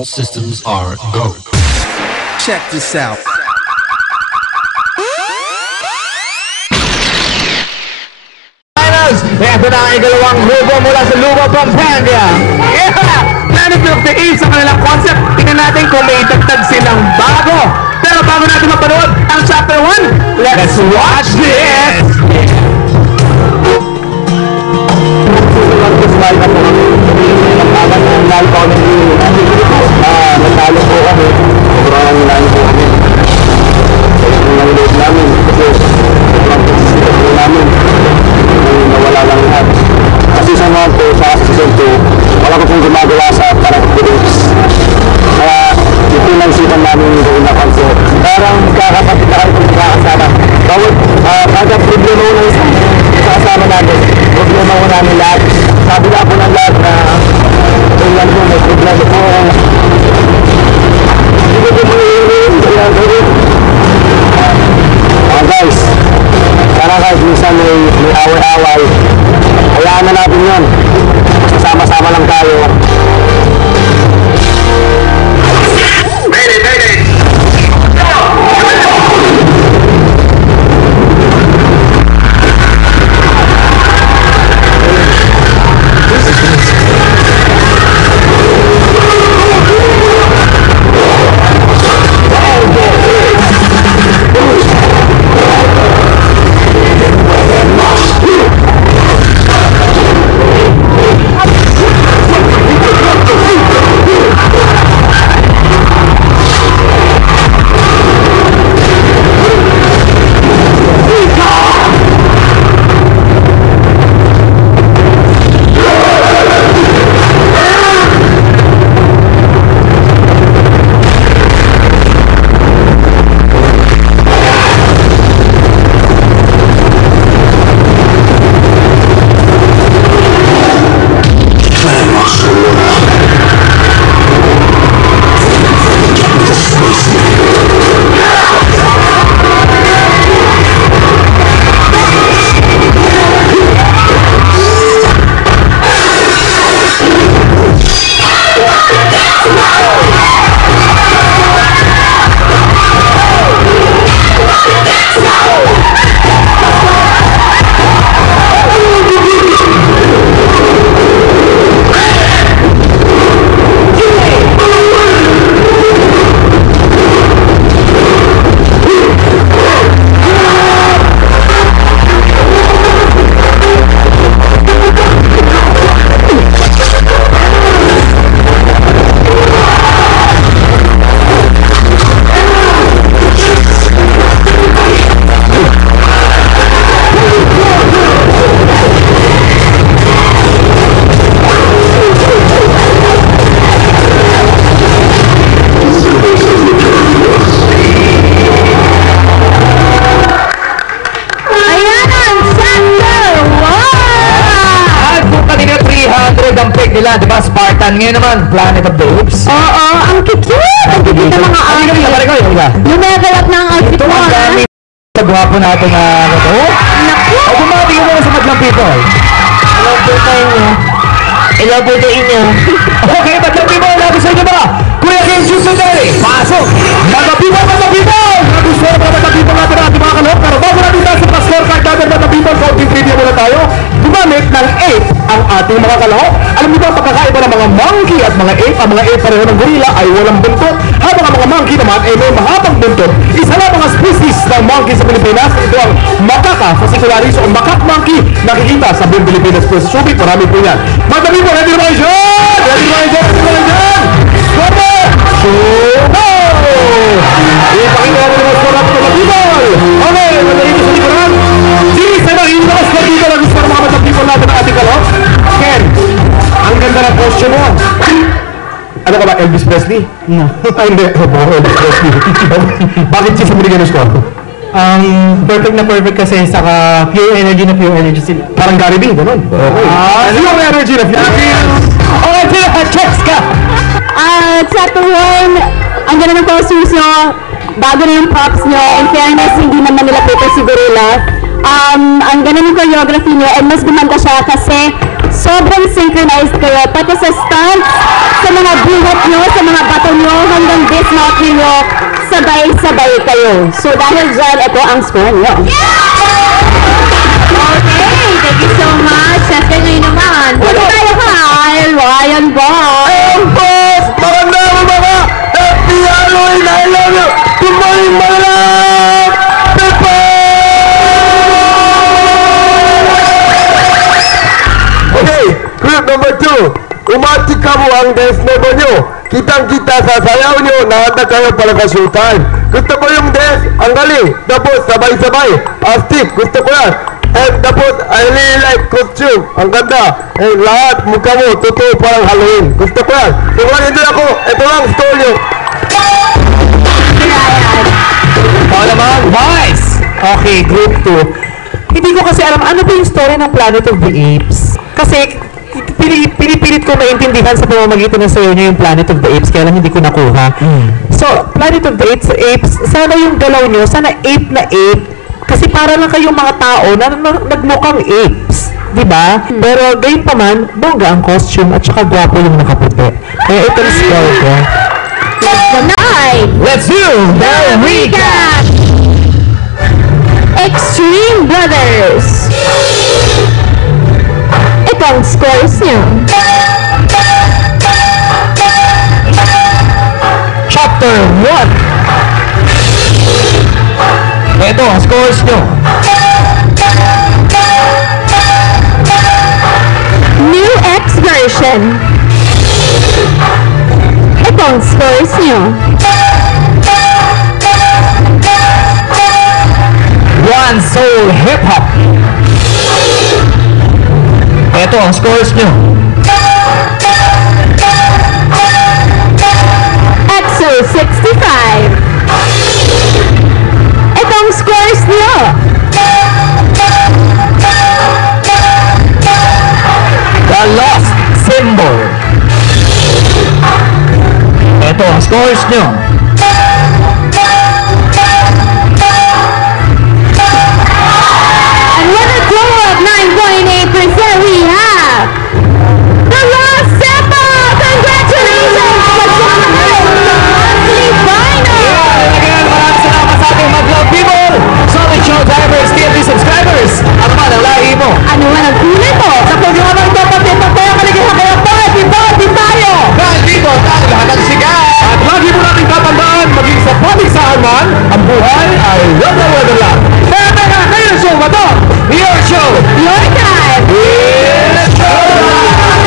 All systems are go. Check this out. Ito na ang ikalawang grupo mula sa Lugo, Pampanga. Yeah! Planet of the East sa kanilang concept. Tingnan natin kung may dagdag silang bago. Pero bago natin mapanood ang chapter 1, let's watch this! Natalo po kami. Sobrang nalo po kami. Sobrang load namin. Kasi sobrang consistent po namin. Nawala lang lahat. Kasi sa mga po, sa season 2, wala ko pong gumagawa sa parang groups. Kaya ito naisipan namin yung gawin na kanso. Parang kakapatid na kayo kung nakakasama. Bawat kada problema ko na isa, kasama natin. Problema ko namin lahat. Sabi na po ng lahat na kailan po may problema po. Hindi ko po mga guys, sana kahit minsan may away-away, hayaan na natin yun. Sama-sama lang tayo. Nila, di ba? Spartan. Ngayon naman, Planet of the Oops. Oo, ang cute! Ang cute ng mga outfit. Lumevel up na ang outfit mo, ha? Sa gwapo natin na ito. Naku! O bumati ko muna sa Madlang People. Hello po sa inyo. Hello po sa inyo. Okay, Madlang People, labi sa inyo ba? Kuya King Tuesday, pasok! Madlang People! Nagustuhan mga Madlang People natin ang ating mga kalok. Pero bago natin tayo sa scorecard natin Madlang People, counting trivia muna tayo. Gumamit ng 8 ang ating mga kalahok. Alam niyo ba ang pagkakaiba ng mga monkey at mga ape? Ang mga ape pareho ng gorilla ay walang buntot, habang ang mga monkey naman ay may mahabang buntot. Isa lang mga species ng monkey sa Pilipinas. Ito ang macaca fascicularis o macaque monkey. Nakikita sa buong Pilipinas po sa Subic. Marami po yan. Madami po, ready naman dyan! Ready naman dyan! Sumbo! Sumbo! Ipakita natin ang score natin mga people! Okay, madali ito sa likuran. Sige, sa mga inulas na dito lang gusto ng mga Madlang People natin ang ating kalahok. Ken, ang ganda ng posture mo. Ano ka ba, Elvis Presley? No. Ay, hindi. Elvis Presley. Bakit siya sa binigyan ng score? Perfect na perfect kasi saka pure energy na pure energy sila. Parang Gary B, gano'n. Pure energy na pure energy. Okay, Pia, checks ka! Chapter 1, ang ganda ng costumes nyo, bago na yung props nyo. In fairness, hindi naman nila paper si Gorilla. Ang ganda ng choreography nyo, and mas gumanda siya kasi sobrang synchronized kayo, pati sa stunts, sa mga buhat nyo, sa mga bato nyo, hanggang dismount nyo, sabay-sabay kayo. So dahil dyan, ito ang score nyo. Okay, thank you so much. Siyempre ngayon naman, wala tayo kay Ryan Boss. Boss! Maganda mo mga FPROY na I love you! Tumaling malang! Okay, group number 2. Umati kamu ang dance number nyo. Kitang-kita sa sayaw nyo, nahanda kayo para ka showtime. Gusto ko yung dance, ang galing. Tapos sabay-sabay. Astig, gusto ko yan. And tapos, I really like costume. Ang ganda. And lahat, mukha mo, totoo parang Halloween. Gusto ko yan. Sobrang enjoy ako. Ito lang, story nyo. Oo naman, nice! Okay, group 2. Hindi ko kasi alam, ano ba yung story ng Planet of the Apes? Kasi, pinipilit ko maintindihan sa pamamagitan ng sayo niyo yung Planet of the Apes, kaya lang hindi ko nakuha. So, Planet of the Apes, sana yung galaw nyo, sana ape na ape, kasi para lang kayong mga tao na nagmukhang apes. Diba? Pero gayon pa man, bongga ang costume at saka gwapo yung nakaputi. Kaya ito na score ko. Tonight, Let's do the recap! Extreme Brothers. Ito ang scores niyo. Chapter 1. Ito ang scores nyo. New X version. Ito ang scores niyo. One Soul Hip Hop. Ito ang scores nyo. EXO 65. Ito ang scores niyo. The Lost Symbol. Ito ang scores nyo.